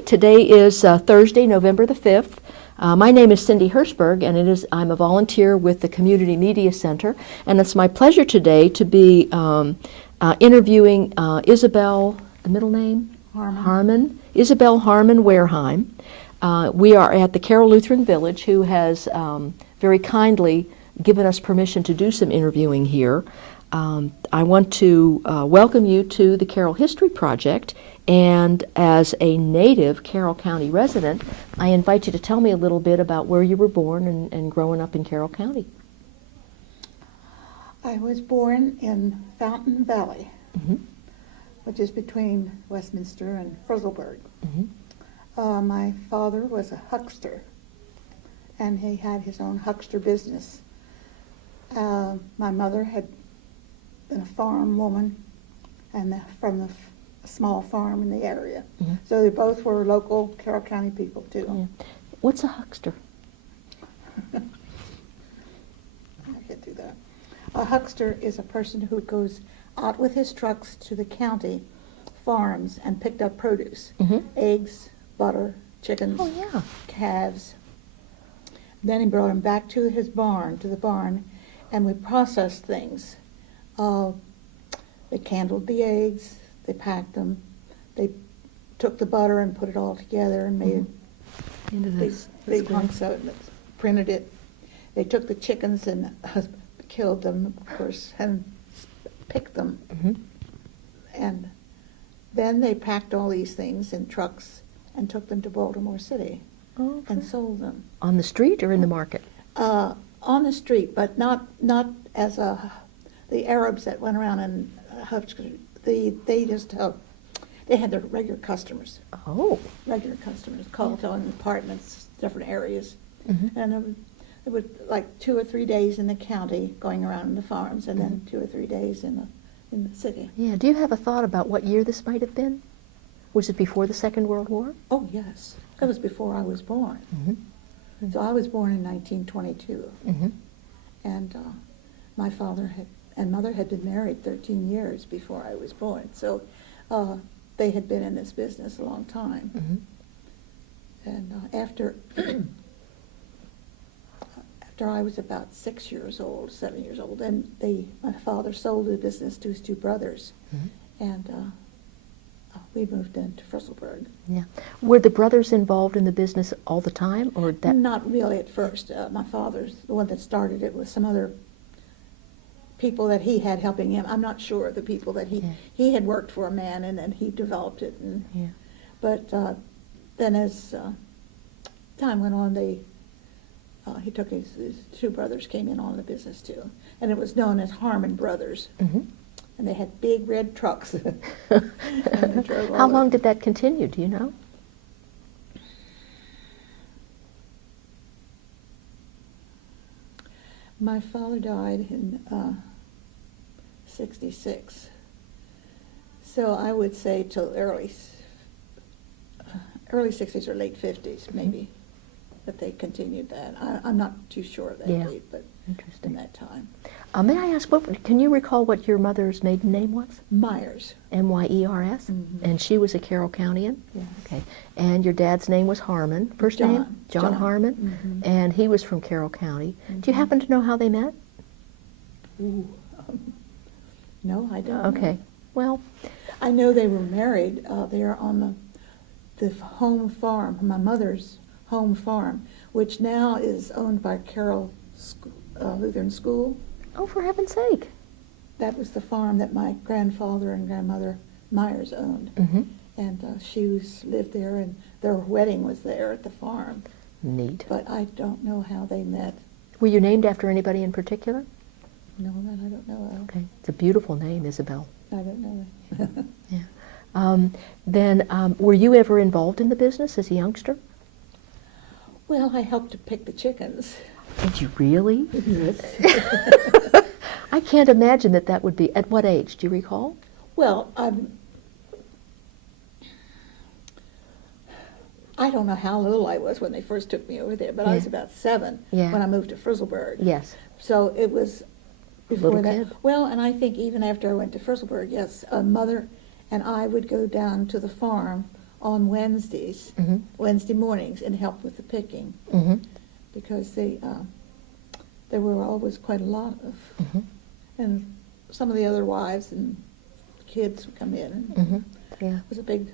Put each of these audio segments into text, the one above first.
County. Today is Thursday, November the 5th. My name is Cindy Hirschberg, and I'm a volunteer with the Community Media Center, and it's my pleasure today to be interviewing Isabella, the middle name? Harmon. Isabella Warehime. We are at the Carroll Lutheran Village, who has very kindly given us permission to do some interviewing here. I want to welcome you to the Carroll History Project, and as a native Carroll County resident, I invite you to tell me a little bit about where you were born and growing up in Carroll County. I was born in Fountain Valley, which is between Westminster and Frizzleburg. My father was a huckster, and he had his own huckster business. My mother had been a farm woman, and from a small farm in the area. So they both were local Carroll County people too. Yeah. What's a huckster? I can't do that. A huckster is a person who goes out with his trucks to the county farms and picked up produce, eggs, butter, chickens, calves. Then he brought them back to his barn, and we processed things. They candled the eggs, they packed them, they took the butter and put it all together and made big hunks of it, printed it. They took the chickens and killed them, of course, and picked them. And then they packed all these things in trucks and took them to Baltimore City and sold them. On the street or in the market? On the street, but not as the Arabs that went around and they had their regular customers. Regular customers called on apartments, different areas, and it was like 2 or 3 days in the county, going around in the farms, and then 2 or 3 days in the city. Yeah. Do you have a thought about what year this might have been? Was it before the Second World War? Oh yes, it was before I was born. So I was born in 1922, and my father and mother had been married 13 years before I was born. So they had been in this business a long time. And after I was about 7 years old, then my father sold the business to his 2 brothers, and we moved into Frizzleburg. Yeah. Were the brothers involved in the business all the time, or that? Not really at first. My father's the one that started it with some other people that he had helping him. I'm not sure of the people that he had worked for a man, and then he developed it. But then as time went on, he took his 2 brothers came in on the business too, and it was known as Harmon Brothers. And they had big red trucks. How long did that continue? Do you know? My father died in 66, so I would say till early 60s or late 50s, maybe, that they continued that. I'm not too sure of that date, but in that time. May I ask, can you recall what your mother's maiden name was? Myers. Myers? And she was a Carroll Countyan? Yes. Okay. And your dad's name was Harmon. First name? John Harmon? And he was from Carroll County. Do you happen to know how they met? No, I don't. Okay. Well, I know they were married. They are on the home farm, my mother's home farm, which now is owned by Carroll Lutheran School. Oh, for heaven's sake. That was the farm that my grandfather and grandmother Myers owned. And she lived there, and their wedding was there at the farm. Neat. But I don't know how they met. Were you named after anybody in particular? No, that I don't know of. Okay. It's a beautiful name, Isabel. I don't know. Yeah. Then, were you ever involved in the business as a youngster? Well, I helped to pick the chickens. Did you really? Yes. I can't imagine that would be, at what age, do you recall? Well, I don't know how little I was when they first took me over there, but I was about 7 when I moved to Frizzleburg. Yes. So it was before Little that. kid. Well, and I think even after I went to Frizzleburg, yes, Mother and I would go down to the farm on Wednesdays, Wednesday mornings, and help with the picking, because there were always quite a lot of, and some of the other wives and kids would come in, and Yeah. it was a big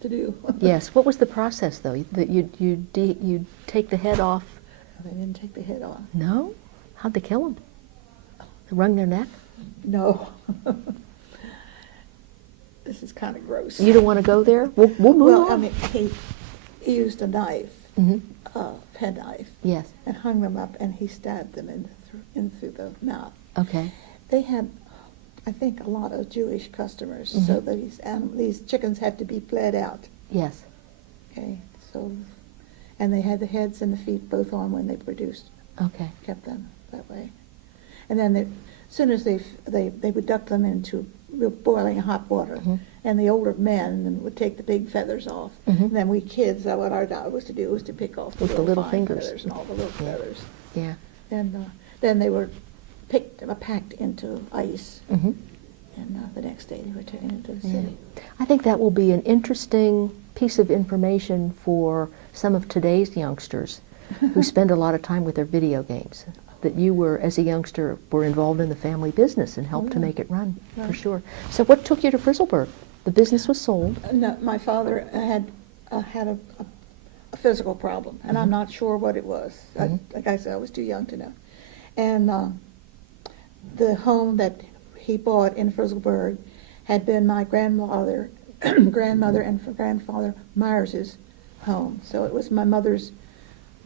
to-do. Yes. What was the process, though? That you'd take the head off? They didn't take the head off. No? How'd they kill them? They wrung their neck? No. This is kind of gross. You don't want to go there? We'll move Well, on. I mean, he used a knife, a penknife, Yes. and hung them up, and he stabbed them in through the mouth. Okay. They had, I think, a lot of Jewish customers, so these chickens had to be bled out. Yes. Okay, so, and they had the heads and the feet both on when they produced. Okay. Kept them that way, and then as soon as they would duck them into real boiling hot water, and the older men would take the big feathers off, and then we kids, what our job was to do was to pick off With the little fine fingers. feathers and all the little feathers, Yeah. and then they were packed into ice, and the next day they were taken into the city. I think that will be an interesting piece of information for some of today's youngsters who spend a lot of time with their video games. That you were, as a youngster, were involved in the family business and helped to make it run, for sure. So what took you to Frizzleburg? The business was sold. No, my father had a physical problem, and I'm not sure what it was. Like I said, I was too young to know. And the home that he bought in Frizzleburg had been my grandmother and grandfather Myers's home. So it was my mother's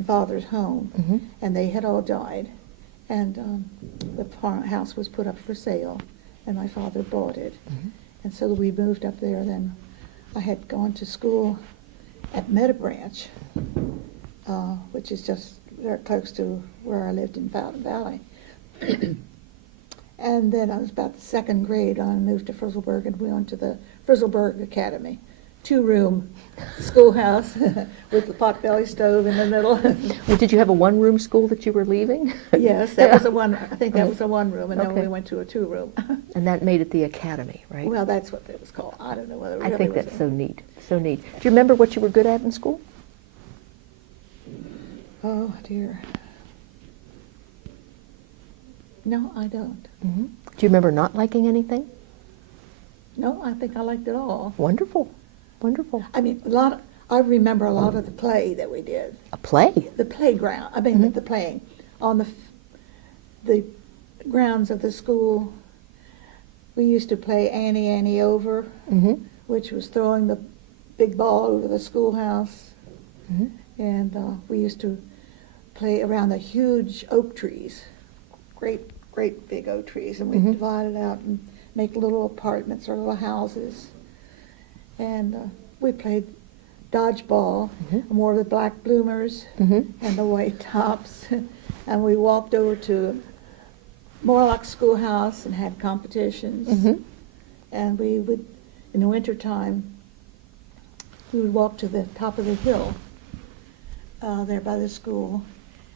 father's home, and they had all died. And the house was put up for sale, and my father bought it. And so we moved up there. Then I had gone to school at Meadowbranch, which is just very close to where I lived in Fountain Valley. And then I was about the second grade, I moved to Frizzleburg, and we went to the Frizzleburg Academy, 2-room schoolhouse with the potbelly stove in the middle. Well, did you have a one-room school that you were leaving? Yes, that was a one. I think that was a 1-room, and then Okay. we went to a 2-room. And that made it the academy, right? Well, that's what it was called. I don't know whether it I really think was that's so neat, so neat. Do you remember what you were good at in school? Oh dear. No, I don't. Do you remember not liking anything? No, I think I liked it all. Wonderful, wonderful. I mean, I remember a lot of the play that we did. A play? The playground. I mean, the playing on the grounds of the school. We used to play Annie, Annie Over, which was throwing the big ball over the schoolhouse. And we used to play around the huge oak trees, great big oak trees, and we'd divide it out and make little apartments or little houses. And we played dodgeball, and wore the black bloomers and the white tops. And we walked over to Morlock Schoolhouse and had competitions. And we would, in the wintertime, we would walk to the top of the hill there by the school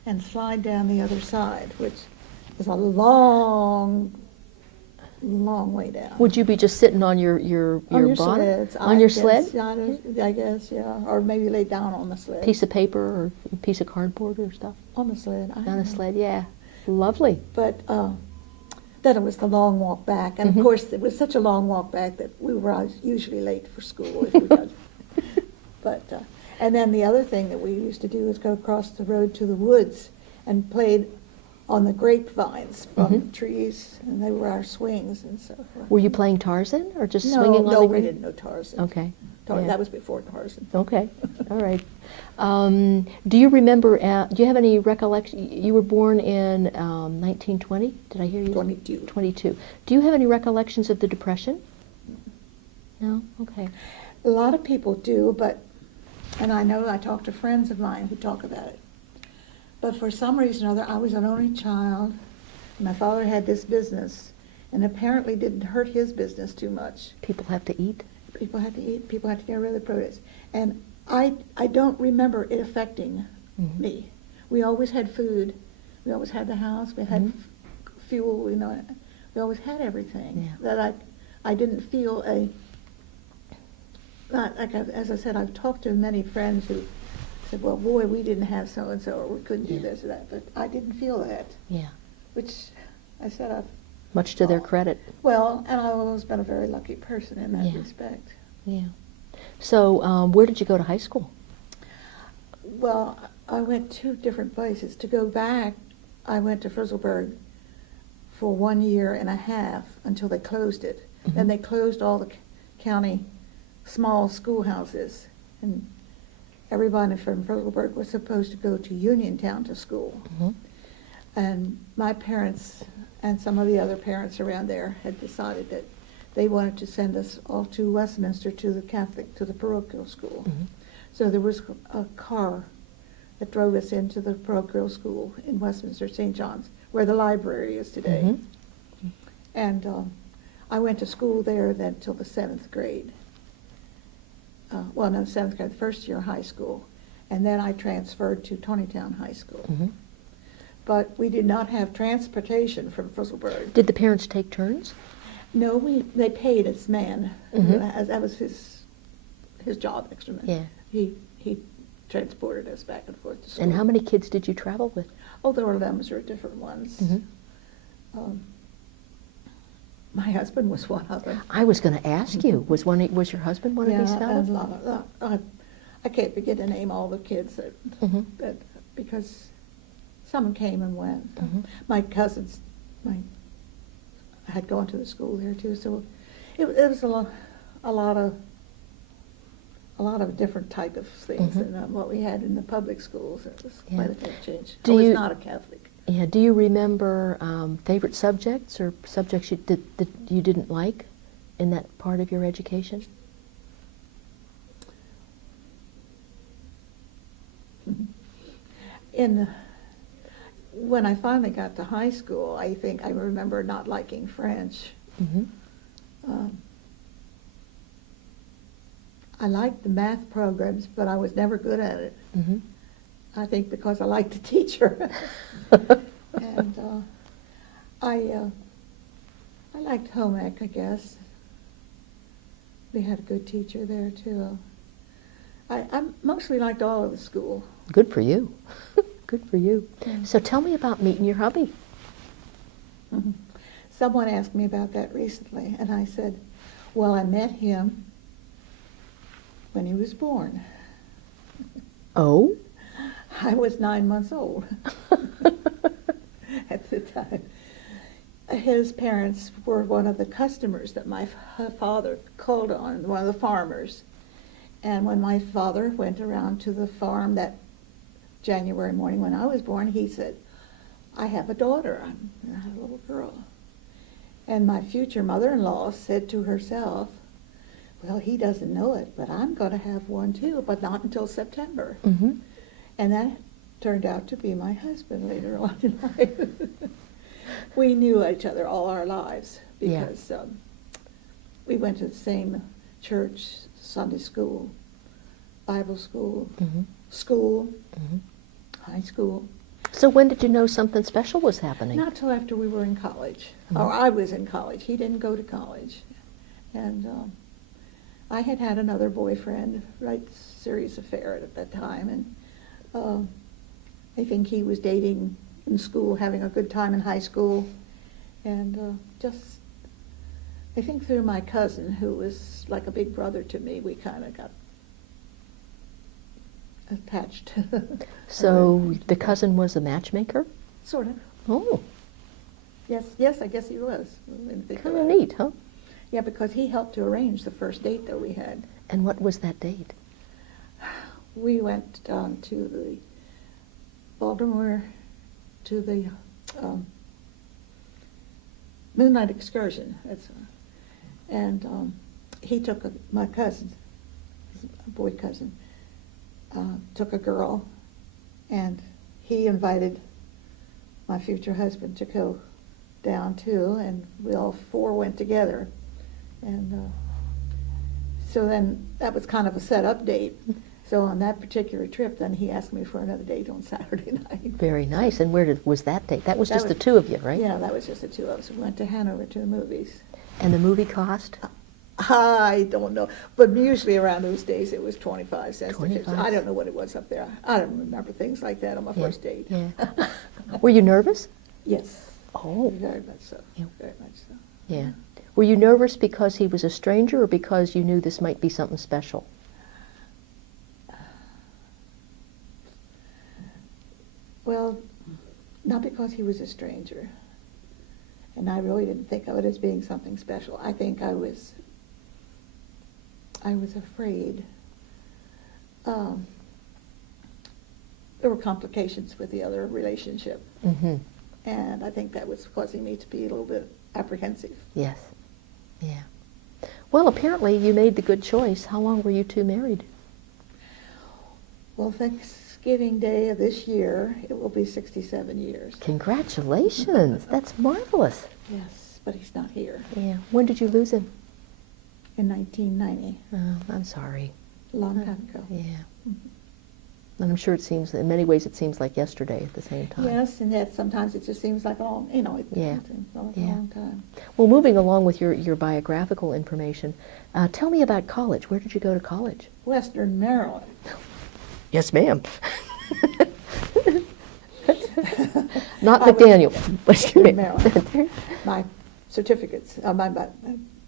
and slide down the other side, which is a long way down. Would you be just sitting on your On your bonnet? sleds. On your sled? I guess, yeah. Or maybe lay down on the sled. Piece of paper or a piece of cardboard or stuff? On the sled. I On don't a know. sled, yeah. Lovely. But then it was the long walk back. And of course, it was such a long walk back that we were usually late for school if we got. But, and then the other thing that we used to do was go across the road to the woods and played on the grapevines from the trees, and they were our swings and so forth. Were you playing Tarzan or just swinging on No, the we grape? didn't know Tarzan. Okay. Yeah. That was before Tarzan. Okay, all right. Do you remember, do you have any recollection, you were born in 1920? Did I hear you? 22. 22. Do you have any recollections of the Depression? No? Okay. A lot of people do, and I know I talk to friends of mine who talk about it. But for some reason or other, I was an only child. My father had this business, and apparently didn't hurt his business too much. People have to eat? People had to eat, people had to get rid of the produce. And I don't remember it affecting me. We always had food. We always had the house. We had fuel, you know. We always had everything. Yeah. That I didn't feel as I said, I've talked to many friends who said, well, boy, we didn't have so-and-so, or we couldn't do Yeah. this or that, but I didn't feel that, Yeah. which I said Much to their credit. well, and I've always been a very lucky person in that Yeah. respect. Yeah. So, where did you go to high school? Well, I went 2 different places. To go back, I went to Frizzleburg for 1 year and a half until they closed it. Then Mhm. they closed all the county small schoolhouses, and everybody from Frizzleburg was supposed to go to Uniontown to school. Mhm. And my parents and some of the other parents around there had decided that they wanted to send us all to Westminster to the parochial school. Mhm. So there was a car that drove us into the parochial school in Westminster, St. John's, where the library is today. Mhm. And I went to school there then till the 7th grade. Well, no, 7th grade, first year of high school. And then I transferred to Tonytown High School. Mhm. But we did not have transportation from Frizzleburg. Did the parents take turns? No, they paid us man. Mhm. That was his job, extra man. Yeah. He transported us back and forth to school. And how many kids did you travel with? Oh, there were different ones. Mhm. My husband was one of them. I was going to ask you, was your husband one of these Yeah, fellows? and a lot of, I can't begin to name all the kids Mhm. that because some came and went. Mhm. My cousins, had gone to the school there too, so it was a lot of different type of things Mhm. than what we had in the public schools. It was Yeah. quite a big change. Do I was you- not a Catholic. Yeah. Do you remember favorite subjects or subjects that you didn't like in that part of your education? When I finally got to high school, I think I remember not liking French. Mm-hmm. I liked the math programs, but I was never good at it. Mm-hmm. I think because I liked the teacher. And I liked home ec, I guess. We had a good teacher there too. I mostly liked all of the school. Good for you. Good for you. Yeah. So tell me about meeting your hubby. Mhm. Someone asked me about that recently, and I said, well, I met him when he was born. Oh? I was 9 months old at the time. His parents were one of the customers that my father called on, one of the farmers. And when my father went around to the farm that January morning when I was born, he said, I have a daughter, I have a little girl. And my future mother-in-law said to herself, well, he doesn't know it, but I'm going to have one too, but not until September. Mm-hmm. And that turned out to be my husband later on in life. We knew each other all our lives Yeah. because we went to the same church, Sunday school, Bible school, Mm-hmm. school, Mm-hmm. high school. So when did you know something special was happening? Not till after we were in college, Mhm. or I was in college. He didn't go to college. And I had had another boyfriend, right, serious affair at that time, and I think he was dating in school, having a good time in high school, and just, I think through my cousin, who was like a big brother to me, we kind of got attached. So the cousin was a matchmaker? Sort of. Oh, Yes, I guess he was. I didn't think kind of about it. neat, huh? Yeah, because he helped to arrange the first date that we had. And what was that date? We went down to the Baltimore, to the Moonlight Excursion. And he took my cousin, his boy cousin, took a girl, and he invited my future husband to go down too, and we all 4 went together. And so then that was kind of a set-up date. So on that particular trip, then he asked me for another date on Saturday night. Very nice. And where was that date? That was That just was- the two of you, right? Yeah, that was just the 2 of us. We went to Hanover to the movies. And the movie cost? I don't know, but usually around those days it was 25 cents to 50. 25? I don't know what it was up there. I don't remember things like that on my Yeah, first date. Yeah. Were you nervous? Yes. Oh. Very much so. Yeah. Very much so. Yeah. Were you nervous because he was a stranger or because you knew this might be something special? Well, not because he was a stranger. And I really didn't think of it as being something special. I think I was afraid. There were complications with the other relationship. Mm-hmm. And I think that was causing me to be a little bit apprehensive. Yes. Yeah. Well, apparently you made the good choice. How long were you two married? Well, Thanksgiving Day of this year, it will be 67 years. Congratulations. That's marvelous. Yes, but he's not here. Yeah. When did you lose him? In 1990, Oh, I'm sorry. a long time ago. Yeah. And I'm sure it seems, in many ways, it seems like yesterday at the same time. Yes, and that sometimes it just seems like a long, it Yeah. seems like a Yeah. long time. Well, moving along with your biographical information, tell me about college. Where did you go to college? Western Maryland. Yes, ma'am. Not McDaniel. Western Maryland. My certificates, my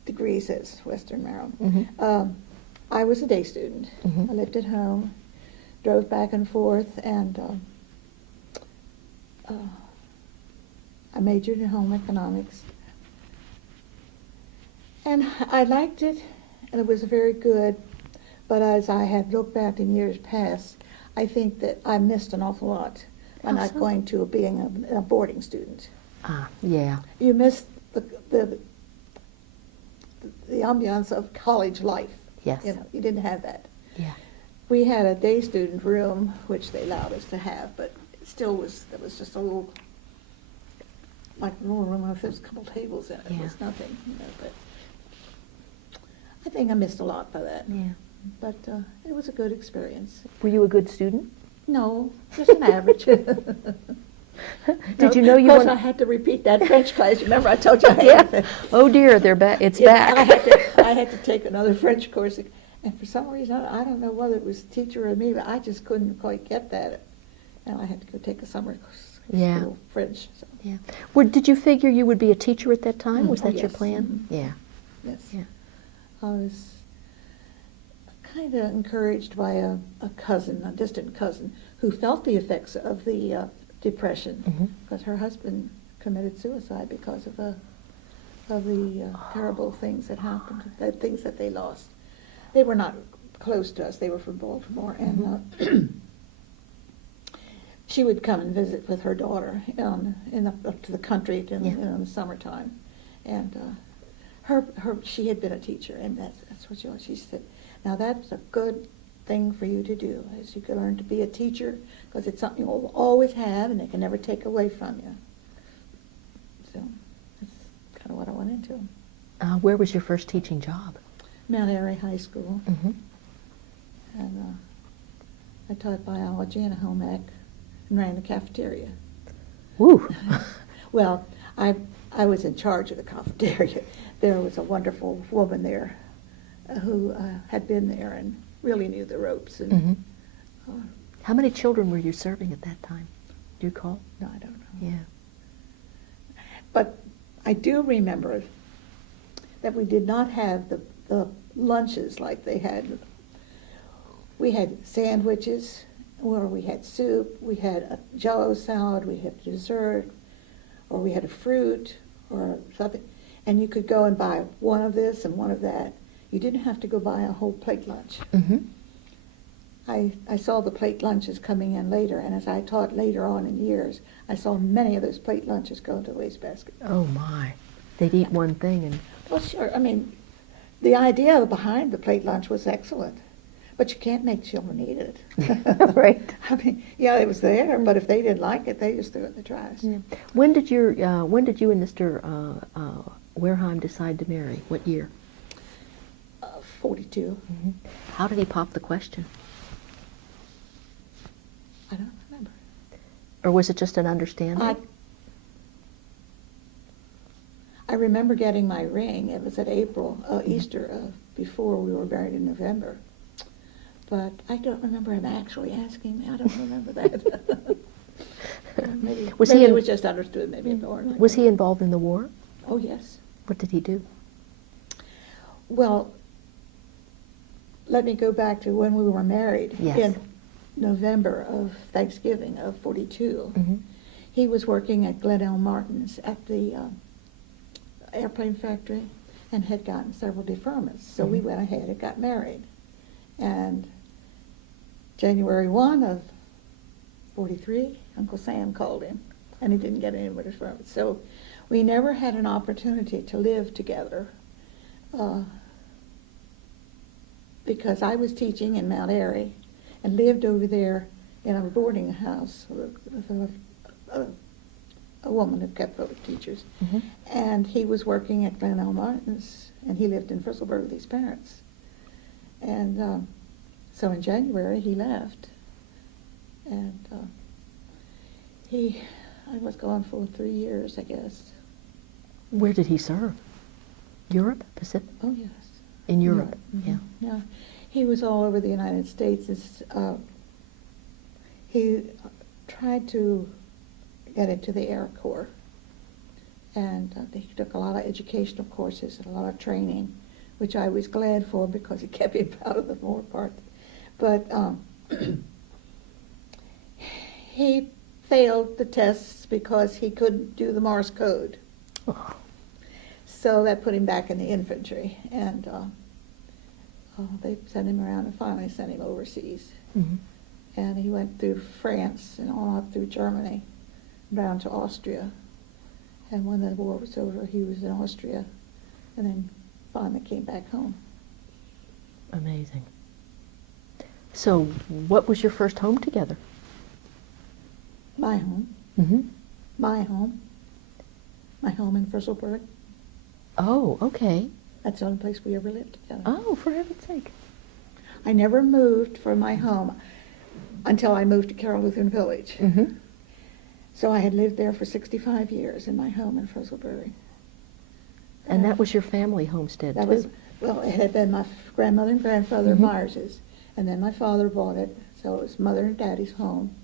degree says Western Maryland. Mhm. I was a day student. Mhm. I lived at home, drove back and forth, and I majored in home economics. And I liked it, and it was very good, but as I had looked back in years past, I think that I missed an awful lot by How not so? going to being a boarding student. Yeah. You miss the ambiance of college life. Yes. You know, you didn't have that. Yeah. We had a day student room, which they allowed us to have, but it still was, it was just a little, like a little room with a couple tables in it. It Yeah. was nothing, you know, but I think I missed a lot by that. Yeah. But it was a good experience. Were you a good student? No, just an average. Did you know you Because wanted? I had to repeat that French class. Remember I told you I had Yeah. to. Oh dear, they're back. It's Yeah, back. I had to take another French course, and for some reason, I don't know whether it was the teacher or me, but I just couldn't quite get that. And I had to go take a summer Yeah. school French. So. Yeah. Did you figure you would be a teacher at that time? Was that your Yes. plan? Yeah. Yes. Yeah. I was kind of encouraged by a cousin, a distant cousin, who felt the effects of the depression Mhm. because her husband committed suicide because of the terrible things that happened, the things that they lost. They were not close to us. They were from Baltimore, and she would come and visit with her daughter up to the country in the summertime, and she had been a teacher, and that's what she said. Now that's a good thing for you to do, is you can learn to be a teacher, because it's something you'll always have, and they can never take away from you. So that's kind of what I went into. Where was your first teaching job? Mount Airy High School, Mm-hmm. and I taught biology and home ec, and ran the cafeteria. Woo. Well, I was in charge of the cafeteria. There was a wonderful woman there who had been there and really knew the ropes. And Mm-hmm. How many children were you serving at that time? Do you recall? no, I don't know. Yeah. But I do remember that we did not have the lunches like they had. We had sandwiches, or we had soup, we had a Jell-O salad, we had dessert, or we had a fruit or something. And you could go and buy one of this and one of that. You didn't have to go buy a whole plate lunch. Mm-hmm. I saw the plate lunches coming in later, and as I taught later on in years, I saw many of those plate lunches go into the wastebasket. Oh my. They'd eat one thing and. Well, sure. I mean, the idea behind the plate lunch was excellent, but you can't make children eat it. Right. I mean, yeah, it was there, but if they didn't like it, they just threw it in the trash. Yeah. When did you and Mr. Warehime decide to marry? What year? 42. Mm-hmm. How did he pop the question? I don't remember. Or was it just an understanding? I remember getting my ring. It was at Easter, before we were married in November. But I don't remember him actually asking me. I don't remember that. Maybe it was just understood, maybe more. Was he involved in the war? Oh, yes. What did he do? Well, let me go back to when we were married. Yes. In November of Thanksgiving of 42. Mm-hmm. He was working at Glen L. Martin's at the airplane factory and had gotten several deferments. So we went ahead and got married. And January 1 of 43, Uncle Sam called him, and he didn't get any more deferments. So we never had an opportunity to live together because I was teaching in Mount Airy and lived over there in a boarding house with a woman who kept public teachers. Mm-hmm. And he was working at Glen L. Martin's, and he lived in Frizzleburg with his parents. And so in January he left, and I was gone for 3 years, I guess. Where did he serve? Europe, Pacific? Oh, yes. In Europe, Mm-hmm. yeah. Yeah, he was all over the United States. He tried to get into the Air Corps, and he took a lot of educational courses and a lot of training, which I was glad for because it kept him out of the war part. But he failed the tests because he couldn't do the Morse code. Oh. So that put him back in the infantry, and they sent him around and finally sent him overseas. Mm-hmm. And he went through France and on up through Germany, down to Austria. And when the war was over, he was in Austria, and then finally came back home. Amazing. So, what was your first home together? My home. Mm-hmm. My home. My home in Frizzleburg. Oh, okay. That's the only place we ever lived together. Oh, for heaven's sake. I never moved from my home until I moved to Carroll Lutheran Village. Mm-hmm. So I had lived there for 65 years in my home in Frizzleburg. And that was your family homestead, That too? was, well, it had been my grandmother and grandfather Mhm. Myers's, and then my father bought it, so it was mother and daddy's home.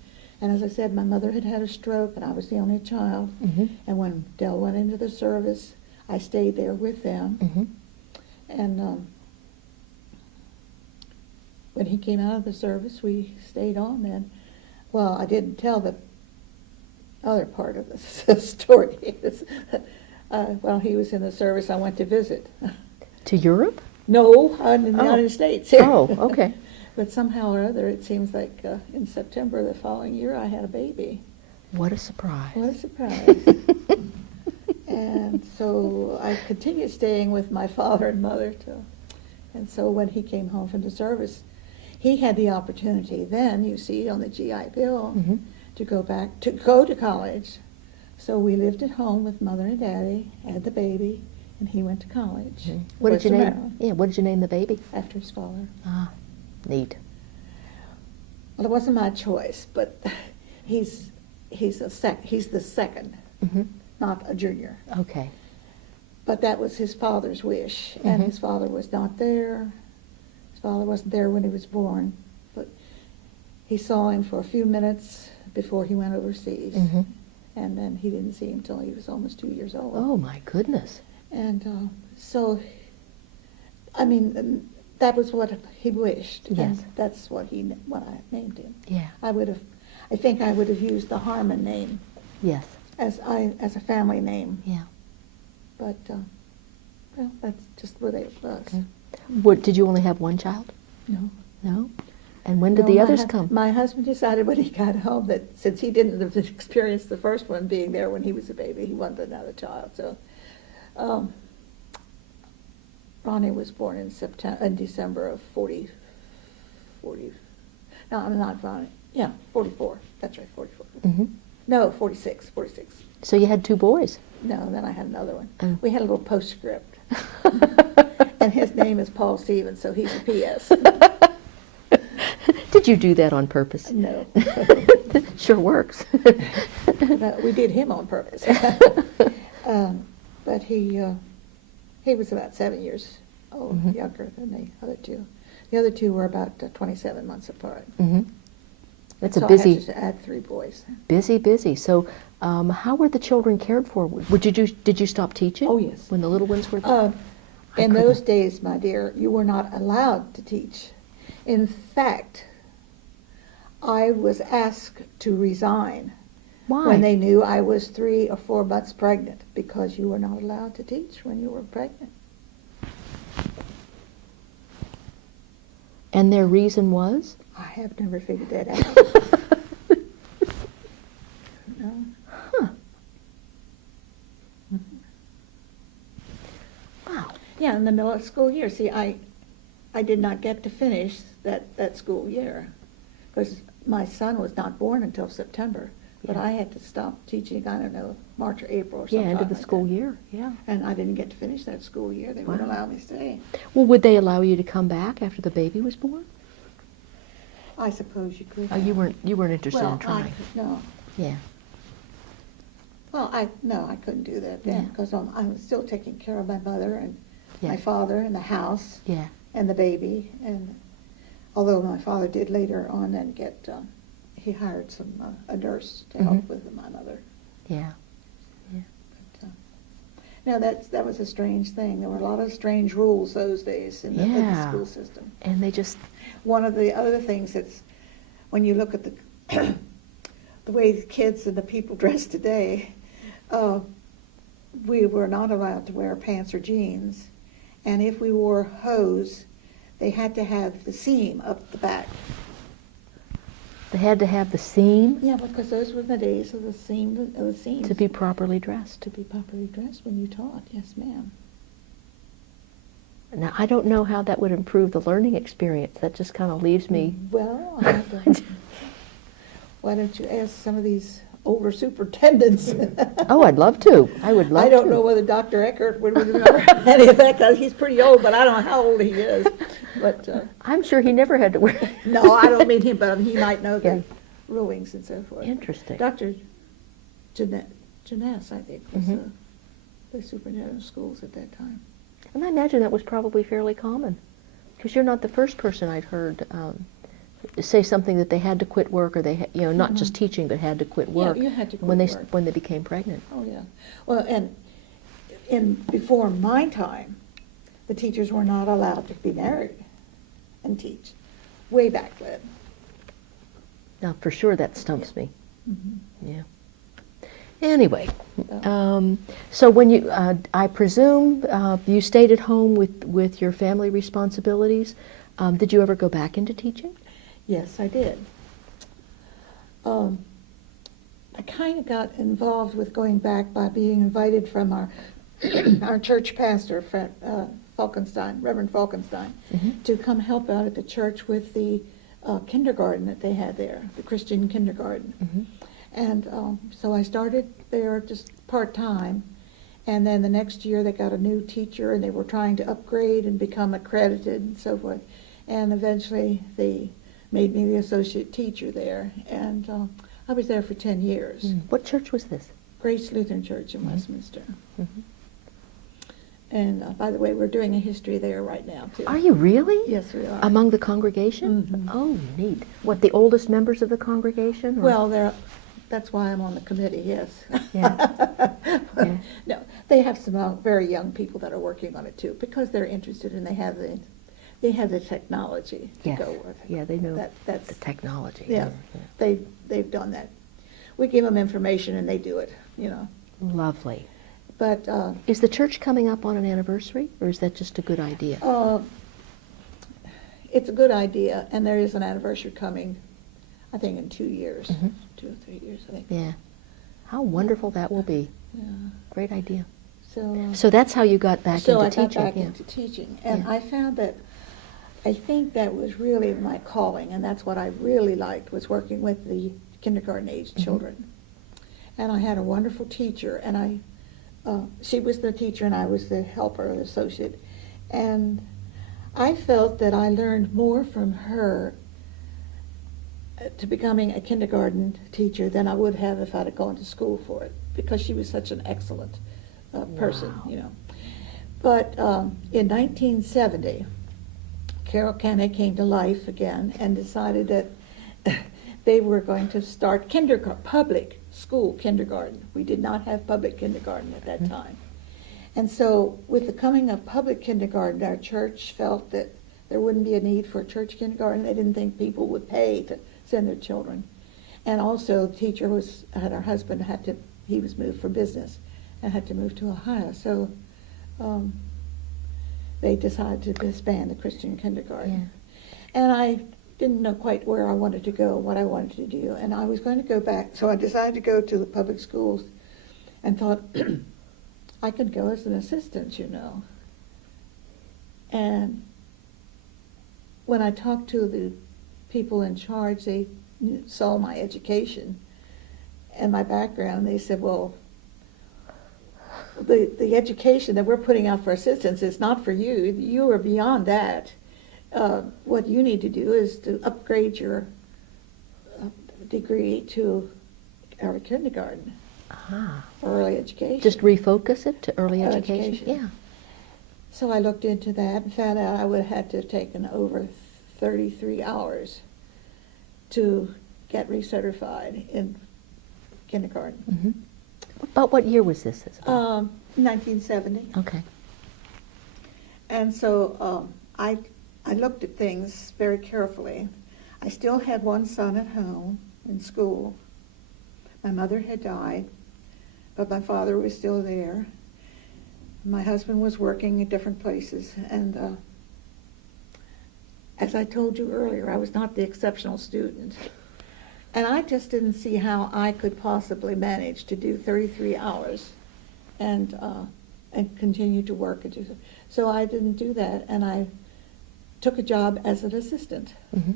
And as I said, my mother had had a stroke, and I was the only child. Mm-hmm. And when Dell went into the service, I stayed there with them. Mm-hmm. And when he came out of the service, we stayed on then. Well, I didn't tell the other part of the story. While he was in the service, I went to visit. To Europe? No, in the Oh. United States. Oh, okay. But somehow or other, it seems like in September the following year, I had a baby. What a surprise. What a surprise. And so I continued staying with my father and mother too. And so when he came home from the service, he had the opportunity then, you see, on the GI Bill, Mm-hmm. to go to college. So we lived at home with mother and daddy, had the baby, and he went to college. Mm-hmm. What did you Western name? Maryland, Yeah, what did you name the baby? after his father. Ah, neat. Well, it wasn't my choice, but he's the second, Mm-hmm. not a junior. Okay. But that was his father's wish, and Mhm. his father was not there. His father wasn't there when he was born, but he saw him for a few minutes before he went overseas, Mm-hmm. and then he didn't see him till he was almost 2 years old. Oh, my goodness. And so, I mean, that was what he wished. Yes. And that's what I named him. Yeah. I think I would have used the Harmon name Yes. as a family name, Yeah. but well, that's just what it was. Okay. What, did you only have one child? No. No? And when did No, the my others hu- come? My husband decided when he got home that since he didn't have experienced the first one being there when he was a baby, he wanted another child. So Ronnie was born in December of 40. No, I'm not Ronnie. Yeah, 44. That's right, 44. Mm-hmm. No, 46. So you had two boys? No, then I had another one. Oh. We had a little postscript. And his name is Paul Stevens, so he's a PS. Did you do that on purpose? No. Sure works. No, we did him on purpose. but he was about 7 years old, Mhm. younger than the other two. The other two were about 27 months apart. Mm-hmm. It's So a busy, I had 3 boys. busy. So, how were the children cared for? Did you stop teaching? Oh, yes. When the little ones were? I In couldn't. those days, my dear, you were not allowed to teach. In fact, I was asked to resign Why? when they knew I was 3 or 4 months pregnant, because you were not allowed to teach when you were pregnant. And their reason was? I have never figured that out. No. Huh. Wow. Yeah, in the middle of school year. See, I did not get to finish that school year because my son was not born until September. But Yeah. I had to stop teaching, I don't know, March or April or Yeah, something. end of the like school that. year. Yeah. And I didn't get to finish that school year. They wouldn't Wow. allow me to stay. Well, would they allow you to come back after the baby was born? I suppose you could. Oh, you weren't interested well, in trying. No. Yeah. Well, I couldn't do that then Yeah. because I was still taking care of my mother and Yeah. my father and the house Yeah. and the baby. And although my father did later on then get, he hired a nurse to help Mhm. with my mother. Yeah. But, no, that was a strange thing. There were a lot of strange rules those days in the Yeah. school system. And they just. One of the other things that's, when you look at the way the kids and the people dress today, we were not allowed to wear pants or jeans. And if we wore hose, they had to have the seam up the back. They had to have the seam Yeah, because those were the days of the seams. to be properly dressed. To be properly dressed when you taught, yes, ma'am. Now, I don't know how that would improve the learning experience. That just kind of leaves me. Well, why don't you ask some of these older superintendents? Oh, I'd love to. I would love to. I don't know whether Dr. Eckert would remember any of that, 'cause he's pretty old, but I don't know how old he is. But, I'm sure he never had to wear. no, I don't mean him, but he might know Yeah. the rulings and so forth. Interesting. Dr. Janess, I think, was Mhm. the superintendent of schools at that time. And I imagine that was probably fairly common, because you're not the first person I'd heard say something that they had to quit work, or they, not just teaching, but had to quit work Yeah, you had to when quit they work. when they became pregnant. Oh, yeah. Well, and before my time, the teachers were not allowed to be married and teach, way back then. Now, for sure, that stumps me. Mhm. Yeah. Anyway, Yeah. so when you, I presume, you stayed at home with your family responsibilities. Did you ever go back into teaching? Yes, I did. I kind of got involved with going back by being invited from our our church pastor, Falkenstein, Reverend Falkenstein, Mhm. to come help out at the church with the kindergarten that they had there, the Christian kindergarten. Mhm. And so I started there just part-time, and then the next year they got a new teacher, and they were trying to upgrade and become accredited and so forth. And eventually they made me the associate teacher there, and I was there for 10 years. What church was this? Grace Lutheran Church in Mhm. Westminster. Mhm. And by the way, we're doing a history there right now, too. Are you really? Yes, we are. Among the congregation? Mhm. Oh, neat. What, the oldest members of the congregation? or- Well, that's why I'm on the committee, yes. Yeah. Yeah. No, they have some very young people that are working on it too, because they're interested and they have the technology to Yes. go with it. Yeah, they know That's the technology. yeah, they've done that. We give them information and they do it, Lovely. But Is the church coming up on an anniversary, or is that just a good idea? it's a good idea, and there is an anniversary coming, I think in 2 years, Mhm. 2 or 3 years, I think. Yeah. How wonderful that will be. Yeah. Great idea. So. So that's how you got back So into I got teaching. back Yeah. into teaching, and Yeah. I found that, I think that was really my calling, and that's what I really liked, was working with the kindergarten-age Mhm. children. And I had a wonderful teacher, and she was the teacher and I was the helper, the associate. And I felt that I learned more from her to becoming a kindergarten teacher than I would have if I'd have gone to school for it, because she was such an excellent person, Wow. you know. But in 1970, Carroll County came to life again and decided that they were going to start public school kindergarten. We did not have public kindergarten at that time. And so with the coming of public kindergarten, our church felt that there wouldn't be a need for a church kindergarten. They didn't think people would pay to send their children. And also the teacher had her husband he was moved for business and had to move to Ohio. So they decided to disband the Christian kindergarten. Yeah. And I didn't know quite where I wanted to go, what I wanted to do, and I was going to go back. So I decided to go to the public schools and thought, I could go as an assistant, you know. And when I talked to the people in charge, they saw my education and my background. They said, well, the education that we're putting out for assistants is not for you. You are beyond that. What you need to do is to upgrade your degree to early kindergarten, or early education. Just refocus it to early education? Education. Yeah. So I looked into that and found out I would have had to have taken over 33 hours to get recertified in kindergarten. Mm-hmm. About what year was this? Isabel? 1970. Okay. And so I looked at things very carefully. I still had one son at home in school. My mother had died, but my father was still there. My husband was working at different places, and as I told you earlier, I was not the exceptional student. And I just didn't see how I could possibly manage to do 33 hours and continue to work. So I didn't do that, and I took a job as an assistant. Mm-hmm.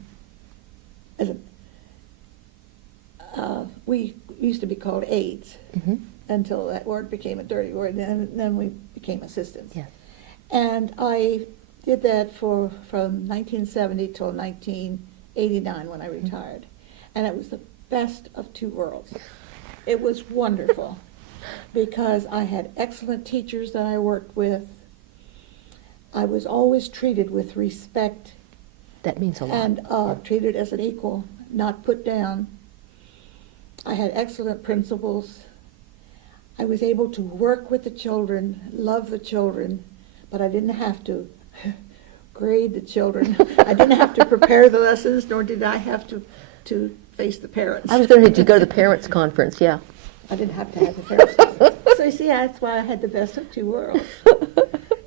We used to be called aides Mm-hmm. until that word became a dirty word, and then we became assistants. Yes. And I did that from 1970 till 1989 when I retired. And it was the best of two worlds. It was wonderful because I had excellent teachers that I worked with. I was always treated with respect That means a lot. and treated as an equal, not put down. I had excellent principals. I was able to work with the children, love the children, but I didn't have to grade the children. I didn't have to prepare the lessons, nor did I have to face the parents. I was going to go to the parents' conference, yeah. I didn't have to have the parents. So you see, that's why I had the best of two worlds.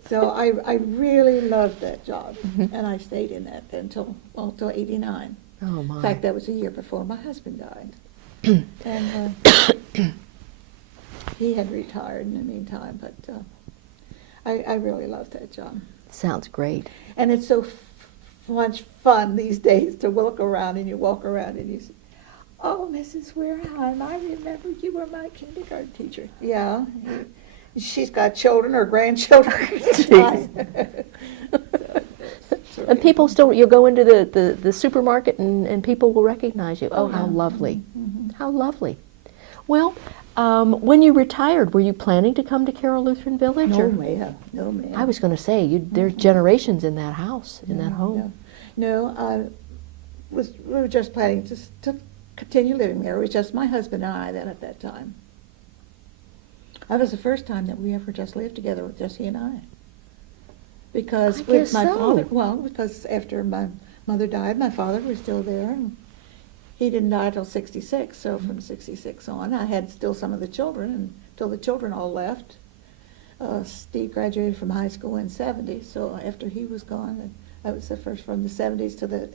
So I really loved that job, and I stayed in that until 89. Oh, my. In fact, that was a year before my husband died. And he had retired in the meantime, but I really loved that job. Sounds great. And it's so much fun these days to walk around and you say, oh, Mrs. Warehime, I remember you were my kindergarten teacher. Yeah. She's got children or grandchildren. And people still, you'll go into the supermarket and people will recognize you. Oh, how lovely. Mm-hmm. How lovely. Well, when you retired, were you planning to come to Carroll Lutheran Village? No, or? ma'am. No, ma'am. I was going to say, there's generations in that house, in that home. No, we were just planning to continue living there. It was just my husband and I then at that time. That was the first time that we ever just lived together, with just he and I. Because I with guess my so. father, well, because after my mother died, my father was still there, and he didn't die till 66, so from 66 on, I had still some of the children, until the children all left. Steve graduated from high school in 70, so after he was gone, and that was the first, from the 70s to the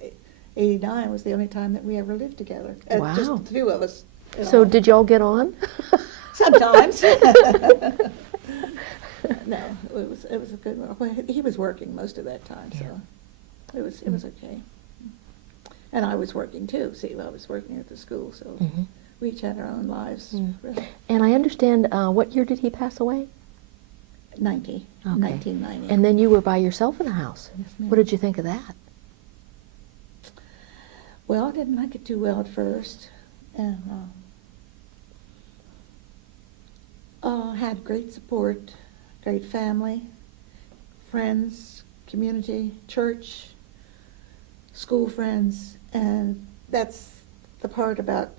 89 was the only time that we ever lived together. Wow. Just the two of us. So did y'all get on? Sometimes. No, it was a good one. Well, he was working most of that time, so it was okay. And I was working too. See, I was working at the school, so we each had our own lives. Really. And I understand, what year did he pass away? 90, Okay. 1990. And then you were by yourself in the house. Yes, ma'am. What did you think of that? Well, I didn't like it too well at first, and Had great support, great family, friends, community, church, school friends, and that's the part about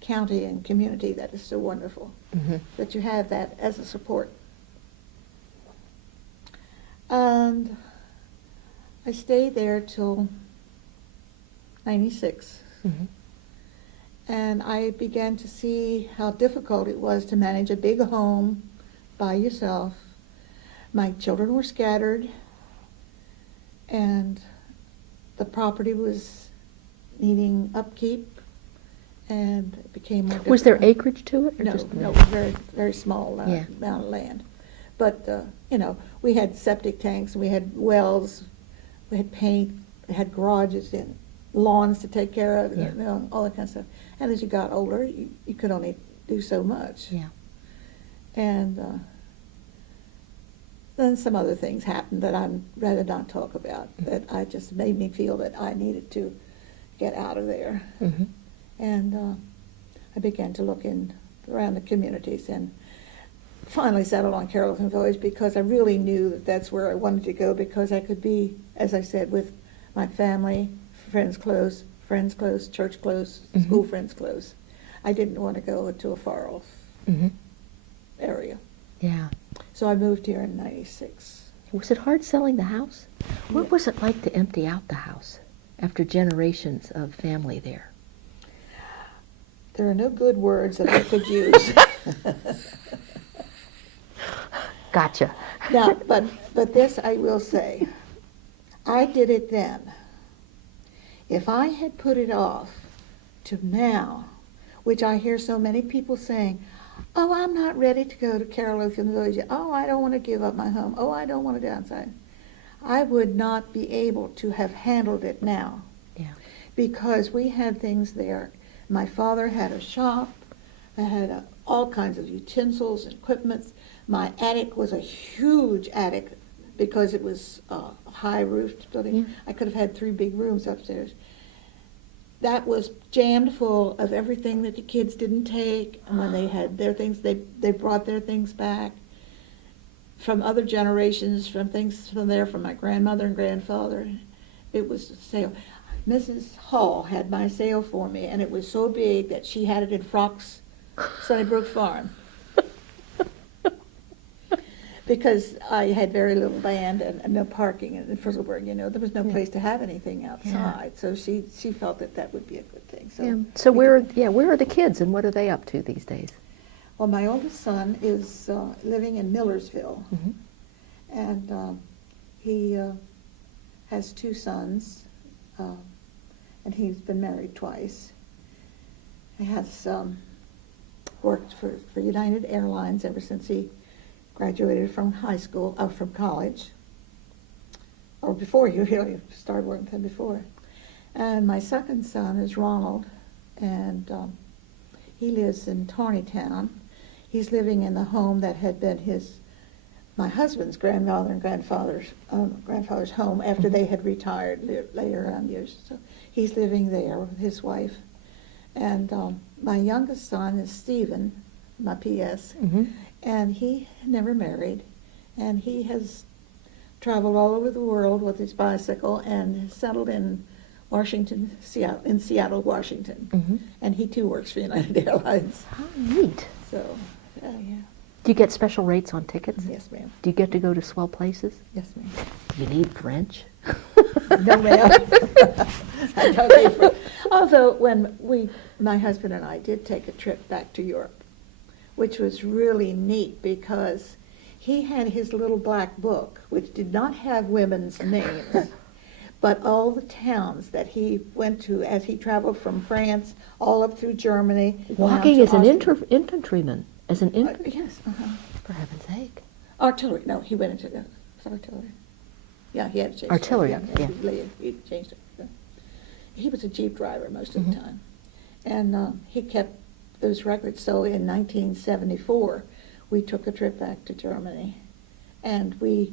county and community that is so wonderful, that you have that as a support. And I stayed there till 96. And I began to see how difficult it was to manage a big home by yourself. My children were scattered, and the property was needing upkeep, and it became more difficult. Was there acreage to it? Or No, just no, it was very, very small Yeah. amount of land. But, you know, we had septic tanks, we had wells, we had paint, we had garages and lawns to take care of, Yeah. you know, all that kind of stuff. And as you got older, you could only do so much. Yeah. And then some other things happened that I'd rather not talk about, that I just made me feel that I needed to get out of there. And I began to look around the communities and finally settled on Carroll County because I really knew that that's where I wanted to go, because I could be, as I said, with my family, friends close, church close, school friends close. I didn't want to go to a far off area. Yeah. So I moved here in 96. Was it hard selling the house? What Yeah. was it like to empty out the house after generations of family there? There are no good words that I could use. Gotcha. Now, but this I will say, I did it then. If I had put it off to now, which I hear so many people saying, oh, I'm not ready to go to Carroll County. Oh, I don't want to give up my home. Oh, I don't want to downsize. I would not be able to have handled it now. Yeah. Because we had things there. My father had a shop. I had all kinds of utensils and equipment. My attic was a huge attic because it was a high roofed building. Yeah. I could have had 3 big rooms upstairs. That was jammed full of everything that the kids didn't take. And when they had their things, they brought their things back from other generations, from things from there, from my grandmother and grandfather. It was a sale. Mrs. Hall had my sale for me, and it was so big that she had it in Frocks, Sunnybrook Farm. Because I had very little land and no parking in Frizzleburg, you know, there was no place to have anything outside. So she felt that that would be a good thing. So, Yeah. So where are the kids and what are they up to these days? well, my oldest son is living in Millersville, and he has 2 sons, and he's been married twice. He has worked for United Airlines ever since he graduated from high school, from college, or before. He really started working with him before. And my second son is Ronald, and he lives in Tarnytown. He's living in the home that had been my husband's grandmother and grandfather's home after they had retired later on years. So he's living there with his wife. And my youngest son is Stephen, my PS, and he never married, and he has traveled all over the world with his bicycle and settled in Seattle, Washington. And he too works for United Airlines. How neat. So, yeah. Do you get special rates on tickets? Yes, ma'am. Do you get to go to swell places? Yes, ma'am. You need French? No, ma'am. I don't need French. Although when my husband and I did take a trip back to Europe, which was really neat because he had his little black book, which did not have women's names, but all the towns that he went to as he traveled from France all up through Germany. Walking as an Austria. infantryman. As an infantry? Yes, For heaven's sake. artillery. No, he went into the artillery. Yeah, he had to change. Artillery, it. yeah. He changed it. He was a Jeep driver most of the time. And he kept those records. So in 1974, we took a trip back to Germany. And we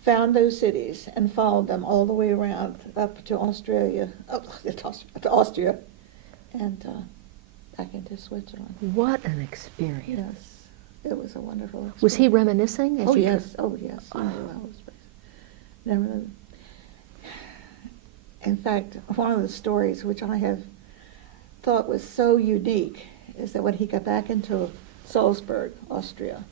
found those cities and followed them all the way around up to Australia, to Austria, and back into Switzerland. What an experience. Yes. it was a wonderful experience. Was he reminiscing? As Oh, you yes, oh, yes. He knew I was never. In fact, one of the stories which I have thought was so unique is that when he got back into Salzburg, Austria,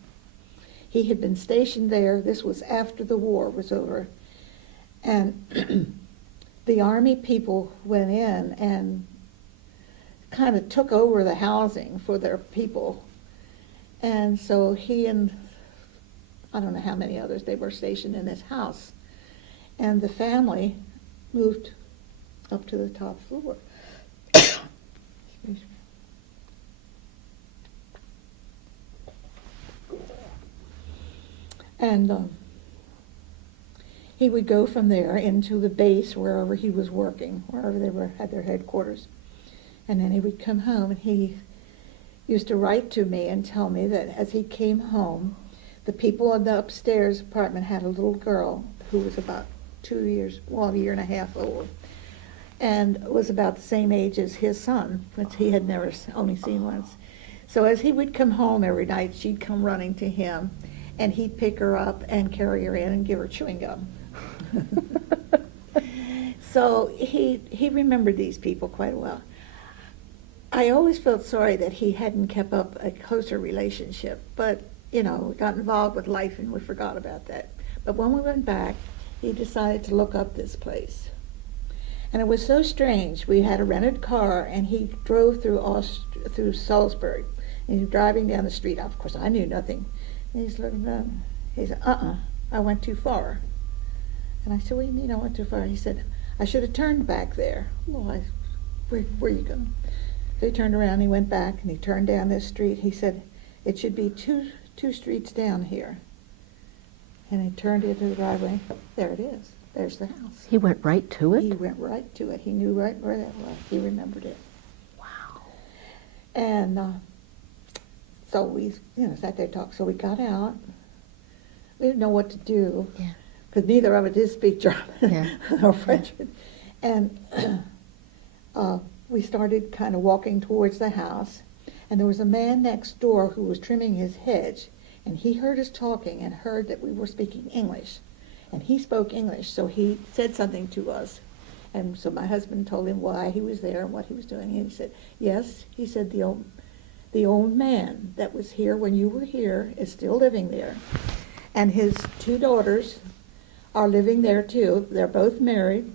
he had been stationed there. This was after the war was over. And the army people went in and kind of took over the housing for their people. And so he and I don't know how many others, they were stationed in this house. And the family moved up to the top floor. Excuse me. And he would go from there into the base wherever he was working, wherever they had their headquarters. And then he would come home, and he used to write to me and tell me that as he came home, the people in the upstairs apartment had a little girl who was about 2 years, well, a year and a half old, and was about the same age as his son, which he had never only seen once. So as he would come home every night, she'd come running to him, and he'd pick her up and carry her in and give her chewing gum. So he remembered these people quite well. I always felt sorry that he hadn't kept up a closer relationship, but, you know, we got involved with life and we forgot about that. But when we went back, he decided to look up this place. And it was so strange. We had a rented car, and he drove through Salzburg. And he was driving down the street. Of course, I knew nothing. And he's looking down. He said, I went too far. And I said, what do you mean I went too far? He said, I should have turned back there. Well, where are you going? So he turned around, he went back, and he turned down this street. He said, it should be two streets down here. And he turned into the driveway. There it is. There's the house. He went right to it? He went right to it. He knew right where that was. He remembered it. Wow. And so we, sat there and talked. So we got out. We didn't know what to do. Yeah. Because neither of us did speak German Yeah. or French. And we started kind of walking towards the house. And there was a man next door who was trimming his hedge. And he heard us talking and heard that we were speaking English. And he spoke English, so he said something to us. And so my husband told him why he was there and what he was doing. And he said, yes, he said, the old man that was here when you were here is still living there. And his 2 daughters are living there too. They're both married.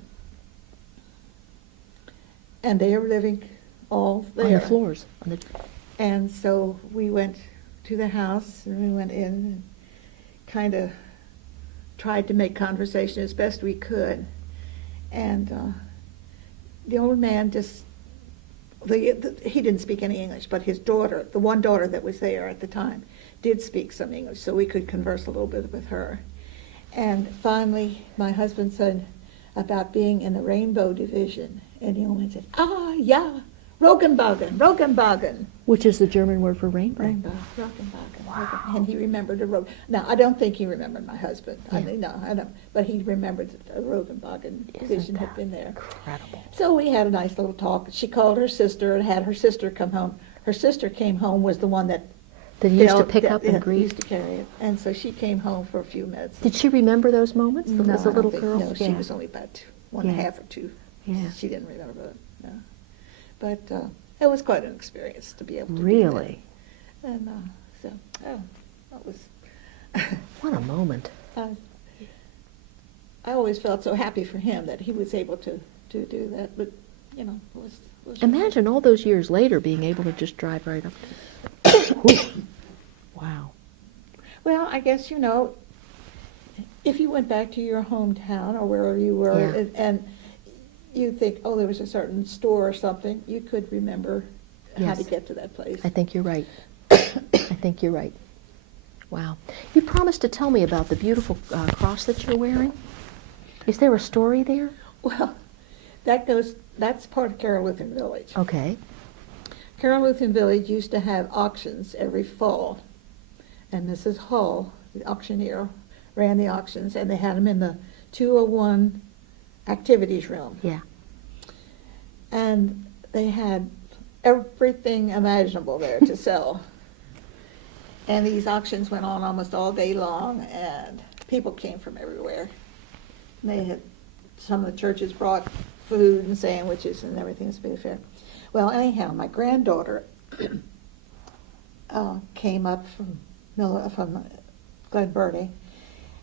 And they are living all there. On the floors. And so we went to the house, and we went in and kind of tried to make conversation as best we could. And the old man just, he didn't speak any English, but his daughter, the one daughter that was there at the time, did speak some English, so we could converse a little bit with her. And finally, my husband said about being in the Rainbow Division, and the old man said, yeah, Rogenbogen. Which is the German word for rainbow. Rainbow, Rogenbogen. Wow. And he remembered a Rogen. Now, I don't think he remembered my husband. Yeah. I don't. But he remembered that the Rogenbogen division had been there. Incredible. So we had a nice little talk. She called her sister and had her sister come home. Her sister came home, was the one that Used to pick up and greet? Used to carry it. And so she came home for a few minutes. Did she remember those moments No, as a I don't little think- girl? No, she was only about one and a Yeah. half or 2. Yeah. She didn't remember it, no. But it was quite an experience to be able to Really? do that. And so, that was... What a moment. I always felt so happy for him that he was able to do that, but, it was Imagine all those years later being able to just drive right up to Wow. Well, I guess, if you went back to your hometown or wherever you were, Yeah. and you think, oh, there was a certain store or something, you could remember how to Yes. get to that place. I think you're right. I think you're right. Wow. You promised to tell me about the beautiful cross that you're wearing. Is there a story there? Well, that's part of Carroll Village. Okay. Carroll Village used to have auctions every fall, and Mrs. Hull, the auctioneer, ran the auctions, and they had them in the 201 activities room. Yeah. And they had everything imaginable there to sell. And these auctions went on almost all day long, and people came from everywhere. And they had, some of the churches brought food and sandwiches and everything. It's been a fair. Well, anyhow, my granddaughter came up from Glen Burnie,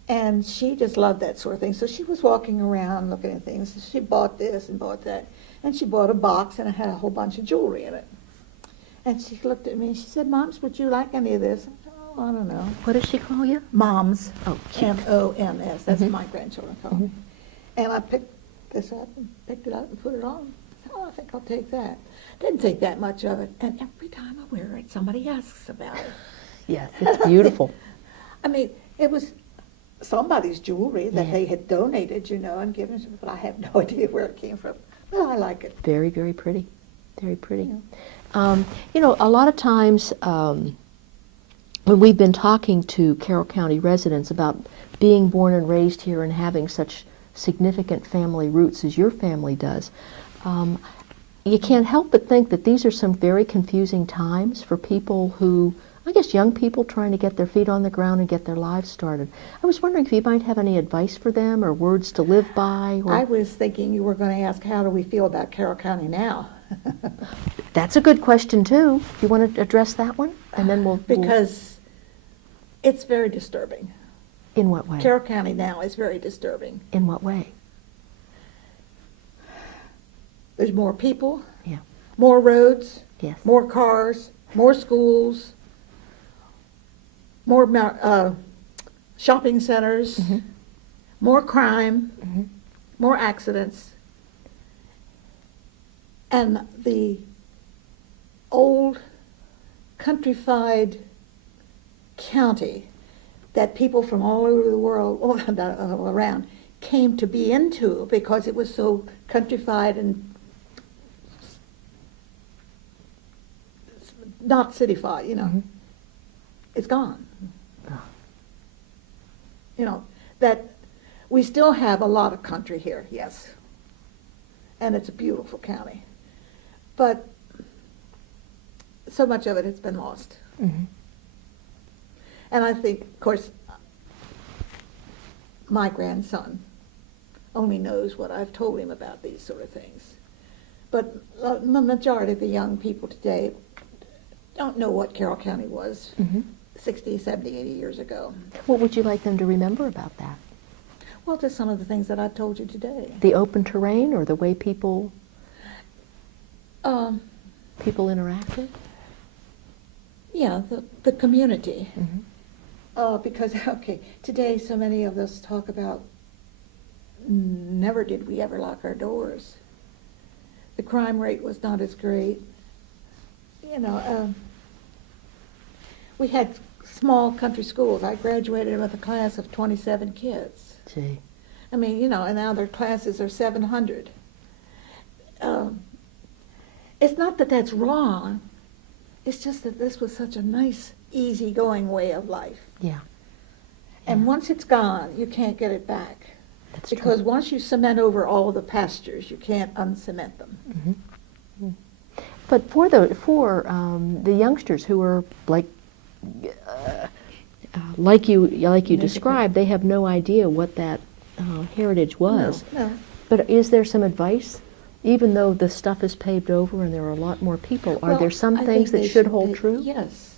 and she just loved that sort of thing. So she was walking around looking at things. She bought this and bought that, and she bought a box, and it had a whole bunch of jewelry in it. And she looked at me and she said, "Moms, would you like any of this?" I said, "Oh, I don't know." What does she call you? Moms. Oh, cute. MOMS. That's Mhm. what my grandchildren call me. And I picked this up and picked it up and put it on. Oh, I think I'll take that. Didn't think that much of it. And every time I wear it, somebody asks about it. Yes, it's beautiful. I mean, it was somebody's jewelry that Yeah. they had donated, and given to me, but I have no idea where it came from. Well, I like it. Very, very pretty. Very pretty. Yeah. A lot of times when we've been talking to Carroll County residents about being born and raised here and having such significant family roots as your family does, you can't help but think that these are some very confusing times for people who, I guess young people trying to get their feet on the ground and get their lives started. I was wondering if you might have any advice for them or words to live by. Or... I was thinking you were going to ask, how do we feel about Carroll County now? That's a good question, too. Do you want to address that one? And then we'll... Because it's very disturbing. In what way? Carroll County now is very disturbing. In what way? There's more people, Yeah. more roads, Yes. more cars, more schools, more shopping centers, Mhm. more crime, Mhm. more accidents. And the old countrified county that people from all over the world, all around, came to be into because it was so countrified and not cityfied, Mhm. It's gone. Oh. That we still have a lot of country here, yes. And it's a beautiful county. But so much of it has been lost. Mhm. And I think, of course, my grandson only knows what I've told him about these sort of things. But the majority of the young people today don't know what Carroll County was Mhm. 60, 70, 80 years ago. What would you like them to remember about that? Well, just some of the things that I've told you today. The open terrain or the way people interacted? Yeah, the community. Mhm. Because, okay, today so many of us talk about never did we ever lock our doors. The crime rate was not as great. We had small country schools. I graduated with a class of 27 kids. Gee. I mean, and now their classes are 700. It's not that that's wrong. It's just that this was such a nice, easygoing way of life. Yeah. And Yeah. once it's gone, you can't get it back. That's Because true. once you cement over all of the pastures, you can't uncement them. Mhm. But for the youngsters who are like you described, they have no idea what that heritage was. No. But is there some advice, even though the stuff is paved over and there are a lot more people? Are Well, there some I things think that they should hold true? Yes.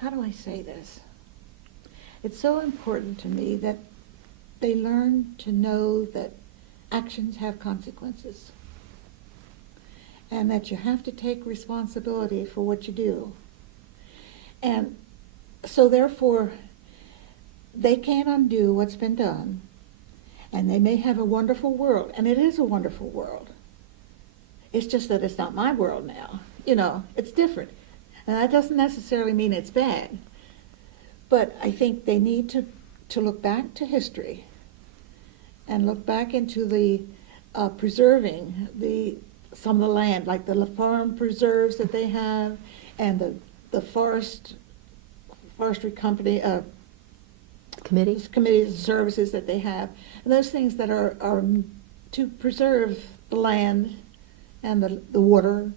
How do I say this? It's so important to me that they learn to know that actions have consequences and that you have to take responsibility for what you do. And so therefore, they can't undo what's been done, and they may have a wonderful world, and it is a wonderful world. It's just that it's not my world now. It's different. And that doesn't necessarily mean it's bad. But I think they need to look back to history and look back into the preserving some of the land, like the farm preserves that they have, and the forestry company Committee? committees and services that they have, and those things that are to preserve the land and the water,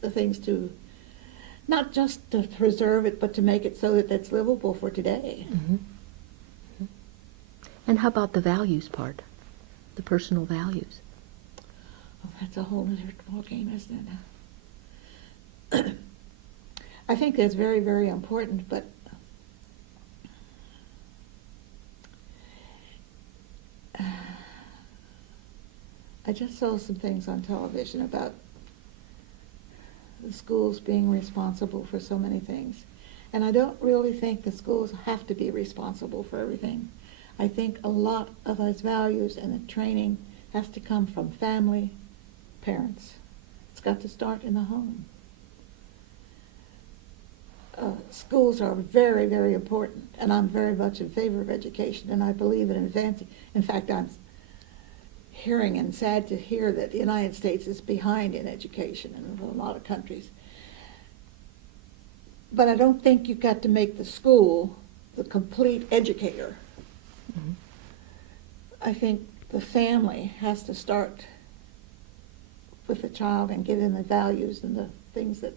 the things to, not just to preserve it, but to make it so that it's livable for today. Mhm. And how about the values part, the personal values? Oh, that's a whole different ballgame, isn't it? I think that's very, very important, but I just saw some things on television about the schools being responsible for so many things. And I don't really think the schools have to be responsible for everything. I think a lot of those values and the training has to come from family, parents. It's got to start in the home. Schools are very, very important, and I'm very much in favor of education, and I believe in advancing. In fact, I'm hearing and sad to hear that the United States is behind in education in a lot of countries. But I don't think you've got to make the school the complete educator. Mm-hmm. I think the family has to start with the child and give them the values and the things that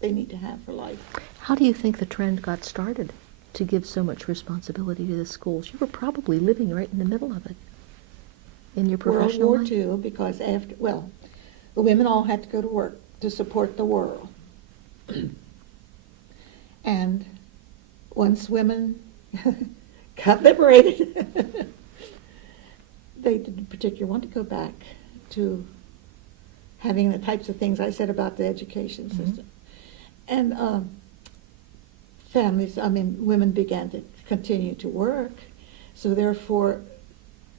they need to have for life. How do you think the trend got started to give so much responsibility to the schools? You were probably living right in the middle of it in your professional World War life. II, because after, well, the women all had to go to work to support the world. And once women got liberated, they didn't particularly want to go back to having the types of things I said about the education system. And families, I mean, women began to continue to work, so therefore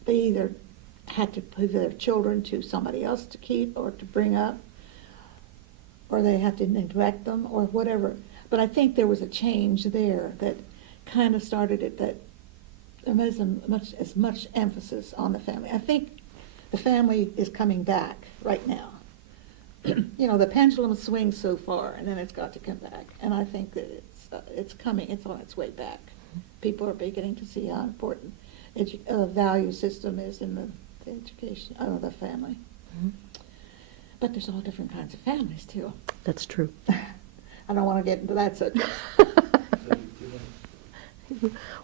they either had to put their children to somebody else to keep or to bring up, or they had to neglect them or whatever. But I think there was a change there that kind of started it, that there wasn't as much emphasis on the family. I think the family is coming back right now. You know, the pendulum swings so far, and then it's got to come back. And I think that it's coming. It's on its way back. People are beginning to see how important value system is in the education of the family. Mm-hmm. But there's all different kinds of families too. That's true. I don't want to get into that subject.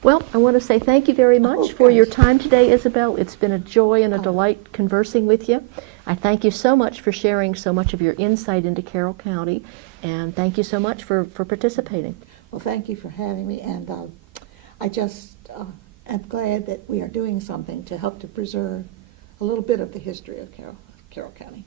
Well, I want to say thank you very much for your gosh. time today, Isabel. It's been a joy and a delight conversing with you. I thank you so much for sharing so much of your insight into Carroll County, and thank you so much for participating. Well, thank you for having me, and I just am glad that we are doing something to help to preserve a little bit of the history of Carroll County.